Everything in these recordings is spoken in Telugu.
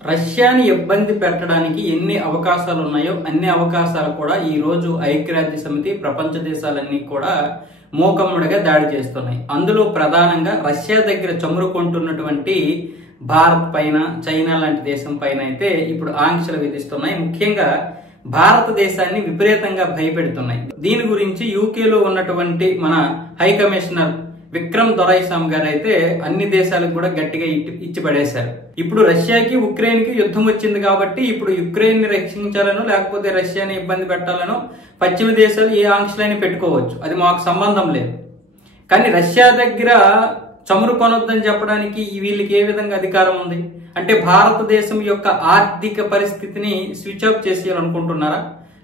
రష్యాని ఇబ్బంది పెట్టడానికి ఎన్ని అవకాశాలు ఉన్నాయో అన్ని అవకాశాలు కూడా ఈ రోజు ఐక్యరాజ్య సమితి ప్రపంచ దేశాలన్నీ కూడా మూకమ్ముడిగా దాడి చేస్తున్నాయి. అందులో ప్రధానంగా రష్యా దగ్గర చమురుకుంటున్నటువంటి భారత్ పైన, చైనా లాంటి దేశం పైన అయితే ఇప్పుడు ఆంక్షలు విధిస్తున్నాయి. ముఖ్యంగా భారతదేశాన్ని విపరీతంగా భయపెడుతున్నాయి. దీని గురించి యూకేలో ఉన్నటువంటి మన హై కమిషనర్ విక్రమ్ దొరైస్వామి గారు అయితే అన్ని దేశాలకు కూడా గట్టిగా ఇచ్చి పడేశారు. ఇప్పుడు రష్యాకి ఉక్రెయిన్ కి యుద్ధం వచ్చింది కాబట్టి ఇప్పుడు యుక్రెయిన్ ని రక్షించాలనో లేకపోతే రష్యాని ఇబ్బంది పెట్టాలనో పశ్చిమ దేశాలు ఏ ఆంక్షలైనా పెట్టుకోవచ్చు, అది మాకు సంబంధం లేదు. కానీ రష్యా దగ్గర చమురు కొనొద్దని చెప్పడానికి వీళ్ళకి ఏ విధంగా అధికారం ఉంది? అంటే భారతదేశం యొక్క ఆర్థిక పరిస్థితిని స్విచ్ ఆఫ్ చేసేయాలనుకుంటున్నారా,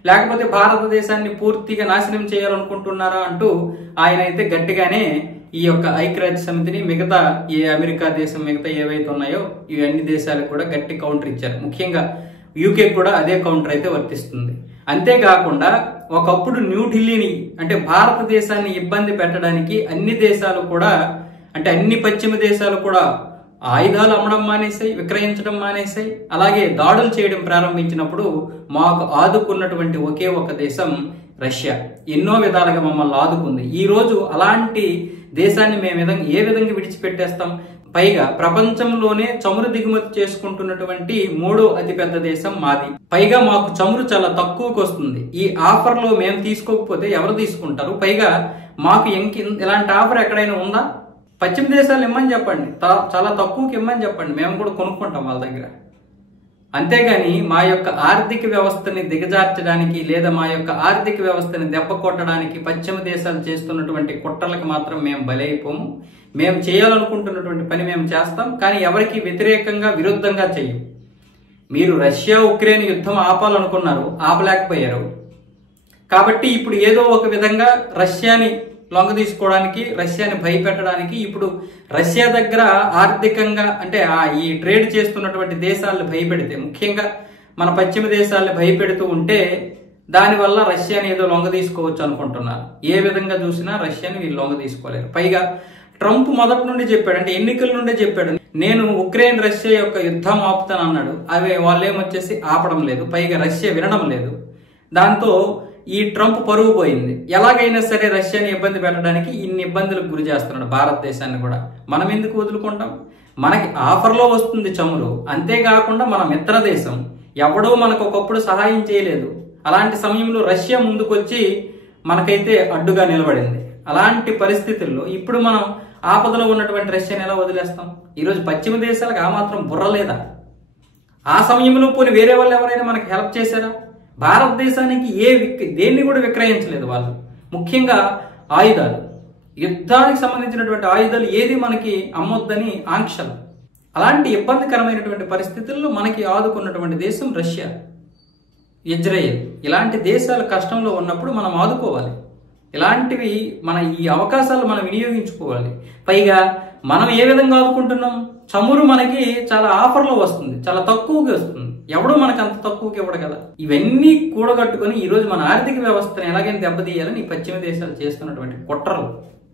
లేకపోతే భారతదేశాన్ని పూర్తిగా నాశనం చేయాలనుకుంటున్నారా అంటూ ఆయన అయితే గట్టిగానే ఈ యొక్క ఐక్యరాజ్య సమితిని మిగతా ఏ అమెరికా దేశం మిగతా ఏవైతే ఉన్నాయో ఈ అన్ని దేశాలకు కూడా గట్టి కౌంటర్ ఇచ్చారు. ముఖ్యంగా యూకే కూడా అదే కౌంటర్ అయితే వర్తిస్తుంది. అంతేకాకుండా ఒకప్పుడు న్యూఢిల్లీని అంటే భారతదేశాన్ని ఇబ్బంది పెట్టడానికి అన్ని దేశాలు కూడా అంటే అన్ని పశ్చిమ దేశాలు కూడా ఆయుధాలు అమ్మడం మానేసాయి, విక్రయించడం మానేసాయి. అలాగే దాడులు చేయడం ప్రారంభించినప్పుడు మాకు ఆదుకున్నటువంటి ఒకే ఒక దేశం రష్యా. ఎన్నో విధాలుగా మమ్మల్ని ఆదుకుంది. ఈ రోజు అలాంటి దేశాన్ని మేము ఏ విధంగా విడిచిపెట్టేస్తాం? పైగా ప్రపంచంలోనే చమురు దిగుమతి చేసుకుంటున్నటువంటి మూడో అతిపెద్ద దేశం మాది. పైగా మాకు చమురు చాలా తక్కువకు వస్తుంది. ఈ ఆఫర్ లో మేము తీసుకోకపోతే ఎవరు తీసుకుంటారు? పైగా మాకు ఇలాంటి ఆఫర్ ఎక్కడైనా ఉందా? పశ్చిమ దేశాలు ఇమ్మని చెప్పండి, చాలా తక్కువకి ఇమ్మని చెప్పండి, మేము కూడా కొనుక్కుంటాం వాళ్ళ దగ్గర. అంతేగాని మా యొక్క ఆర్థిక వ్యవస్థని దిగజార్చడానికి లేదా మా యొక్క ఆర్థిక వ్యవస్థని దెబ్బ కొట్టడానికి పశ్చిమ దేశాలు చేస్తున్నటువంటి కుట్రలకు మాత్రం మేము బలైపోము. మేము చేయాలనుకుంటున్నటువంటి పని మేము చేస్తాం, కానీ ఎవరికి వ్యతిరేకంగా విరుద్ధంగా చెయ్యం. మీరు రష్యా ఉక్రెయిన్ యుద్ధం ఆపాలనుకున్నారు, ఆపలేకపోయారు. కాబట్టి ఇప్పుడు ఏదో ఒక విధంగా రష్యాని లొంగ తీసుకోవడానికి, రష్యాని భయపెట్టడానికి ఇప్పుడు రష్యా దగ్గర ఆర్థికంగా అంటే ఈ ట్రేడ్ చేస్తున్నటువంటి దేశాలను భయపెడితే, ముఖ్యంగా మన పశ్చిమ దేశాలను భయపెడుతూ ఉంటే దానివల్ల రష్యాని ఏదో లొంగ తీసుకోవచ్చు అనుకుంటున్నారు. ఏ విధంగా చూసినా రష్యాని వీళ్ళు లొంగ తీసుకోలేరు. పైగా ట్రంప్ మొదటి నుండి చెప్పాడు, అంటే ఎన్నికల నుండే చెప్పాడు, నేను ఉక్రెయిన్ రష్యా యొక్క యుద్ధం ఆపుతాను అన్నాడు. అవి వాళ్ళేమొచ్చేసి ఆపడం లేదు, పైగా రష్యా వినడం లేదు. దాంతో ఈ ట్రంప్ పరువు పోయింది. ఎలాగైనా సరే రష్యాని ఇబ్బంది పెట్టడానికి ఇన్ని ఇబ్బందులకు గురి చేస్తున్నాడు భారతదేశాన్ని కూడా. మనం ఎందుకు వదులుకుంటాం? మనకి ఆఫర్లో వస్తుంది చమురు. అంతేకాకుండా మన మిత్ర దేశం ఎవడో మనకు ఒకప్పుడు సహాయం చేయలేదు. అలాంటి సమయంలో రష్యా ముందుకొచ్చి మనకైతే అడ్డుగా నిలబడింది. అలాంటి పరిస్థితుల్లో ఇప్పుడు మనం ఆపదలో ఉన్నటువంటి రష్యాని ఎలా వదిలేస్తాం? ఈరోజు పశ్చిమ దేశాలకు ఆ మాత్రం బుర్ర లేదా? ఆ సమయంలో పోనీ వేరే వాళ్ళు ఎవరైనా మనకి హెల్ప్ చేశారా? భారతదేశానికి దేన్ని కూడా విక్రయించలేదు వాళ్ళు. ముఖ్యంగా ఆయుధాలు, యుద్ధానికి సంబంధించినటువంటి ఆయుధాలు ఏది మనకి అమ్మొద్దని ఆంక్షలు. అలాంటి ఇబ్బందికరమైనటువంటి పరిస్థితుల్లో మనకి ఆదుకున్నటువంటి దేశం రష్యా, ఇజ్రాయెల్. ఇలాంటి దేశాలు కష్టంలో ఉన్నప్పుడు మనం ఆదుకోవాలి. ఇలాంటివి ఈ అవకాశాలు మనం వినియోగించుకోవాలి. పైగా మనం ఏ విధంగా ఆదుకుంటున్నాం? చమురు మనకి చాలా ఆఫర్లో వస్తుంది, చాలా తక్కువగా వస్తుంది. ఎవడో మనకు అంత తక్కువకి ఇవ్వడు కదా. ఇవన్నీ కూడగట్టుకుని ఈరోజు మన ఆర్థిక వ్యవస్థను ఎలాగైనా దెబ్బతీయాలని ఈ పశ్చిమ దేశాలు చేస్తున్నటువంటి కుట్రలు.